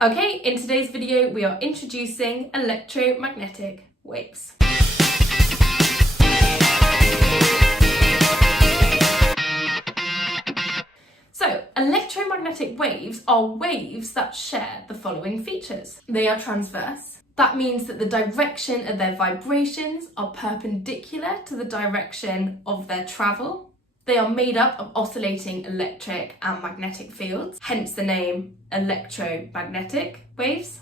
Okay, in today's video we are introducing electromagnetic waves. So, electromagnetic waves are waves that share the following features. They are transverse. That means that the direction of their vibrations are perpendicular to the direction of their travel. They are made up of oscillating electric and magnetic fields, hence the name electromagnetic waves.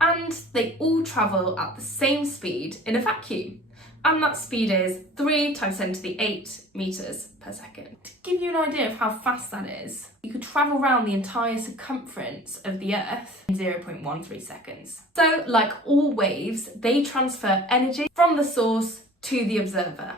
And they all travel at the same speed in a vacuum. And that speed is 3 × 10⁸ meters per second. To give you an idea of how fast that is, you could travel around the entire circumference of the Earth in 0.13 seconds. So, like all waves, they transfer energy from the source to the observer.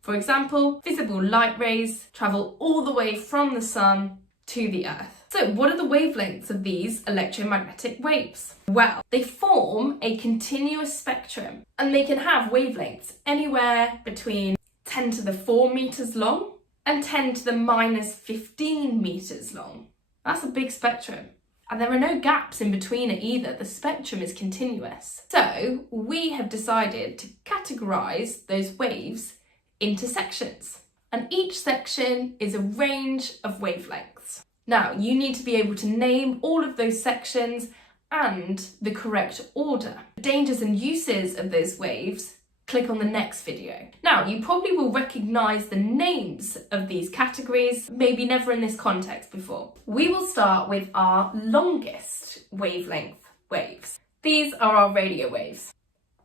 For example, visible light rays travel all the way from the sun to the Earth. So what are the wavelengths of these electromagnetic waves? Well, they form a continuous spectrum and they can have wavelengths anywhere between 10⁴ meters long and 10⁻⁻15 meters long. That's a big spectrum. And there are no gaps in between it either. The spectrum is continuous. So we have decided to categorize those waves into sections, and each section is a range of wavelengths. Now, you need to be able to name all of those sections and the correct order. The dangers and uses of those waves, click on the next video. Now, you probably will recognise the names of these categories, maybe never in this context before. We will start with our longest wavelength waves. These are our radio waves.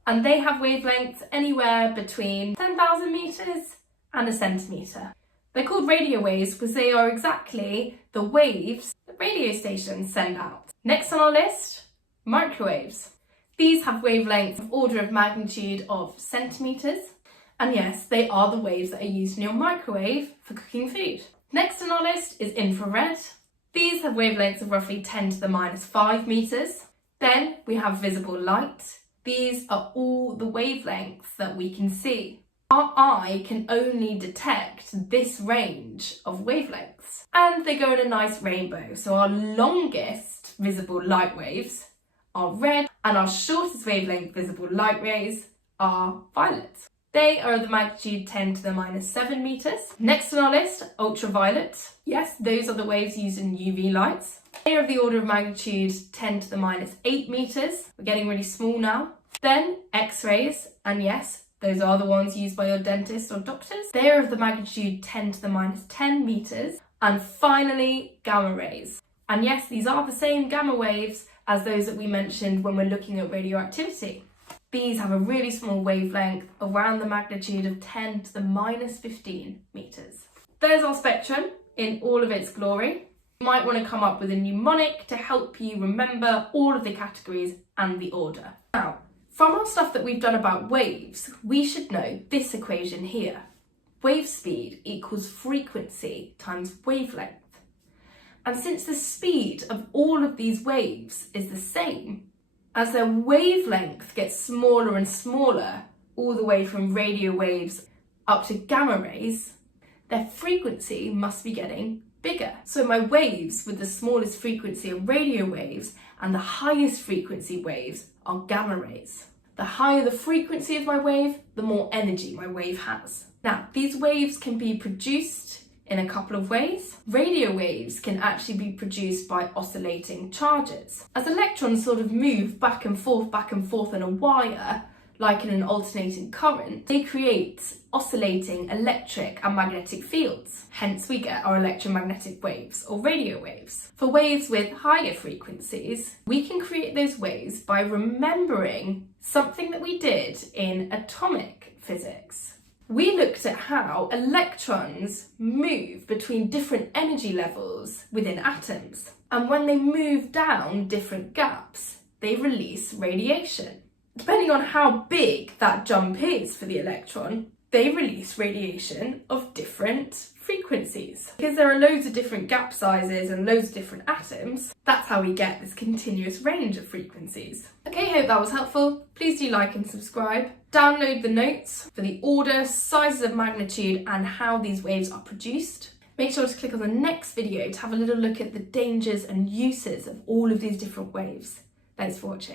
And they have wavelengths anywhere between 10,000 meters and a centimetre. They're called radio waves because they are exactly the waves that radio stations send out. Next on our list, microwaves. These have wavelengths of order of magnitude of centimetres. And yes, they are the waves that are used in your microwave for cooking food. Next on our list is infrared. These have wavelengths of roughly 10⁻⁵ meters. Then we have visible light. These are all the wavelengths that we can see. Our eye can only detect this range of wavelengths. And they go in a nice rainbow. So our longest visible light waves are red, and our shortest wavelength visible light rays are violet. They are of the magnitude 10⁻⁷ meters. Next on our list, ultraviolet. Yes, those are the waves used in UV lights. They are of the order of magnitude 10⁻⁸ meters. We're getting really small now. Then X-rays, and yes, those are the ones used by your dentist or doctors. They are of the magnitude 10⁻⁻10 meters. And finally, gamma rays. And yes, these are the same gamma waves as those that we mentioned when we're looking at radioactivity. These have a really small wavelength around the magnitude of 10⁻⁻15 meters. There's our spectrum in all of its glory. You might want to come up with a mnemonic to help you remember all of the categories and the order. Now, from our stuff that we've done about waves, we should know this equation here. Wave speed equals frequency times wavelength. And since the speed of all of these waves is the same, as their wavelength gets smaller and smaller, all the way from radio waves up to gamma rays, their frequency must be getting bigger. So my waves with the smallest frequency are radio waves, and the highest frequency waves are gamma rays. The higher the frequency of my wave, the more energy my wave has. Now, these waves can be produced in a couple of ways. Radio waves can actually be produced by oscillating charges. As electrons sort of move back and forth in a wire, like in an alternating current, they create oscillating electric and magnetic fields. Hence we get our electromagnetic waves or radio waves. For waves with higher frequencies, we can create those waves by remembering something that we did in atomic physics. We looked at how electrons move between different energy levels within atoms. And when they move down different gaps, they release radiation. Depending on how big that jump is for the electron, they release radiation of different frequencies. Because there are loads of different gap sizes and loads of different atoms, that's how we get this continuous range of frequencies. Okay, hope that was helpful. Please do like and subscribe. Download the notes for the order, sizes of magnitude, and how these waves are produced. Make sure to click on the next video to have a little look at the dangers and uses of all of these different waves. Thanks for watching.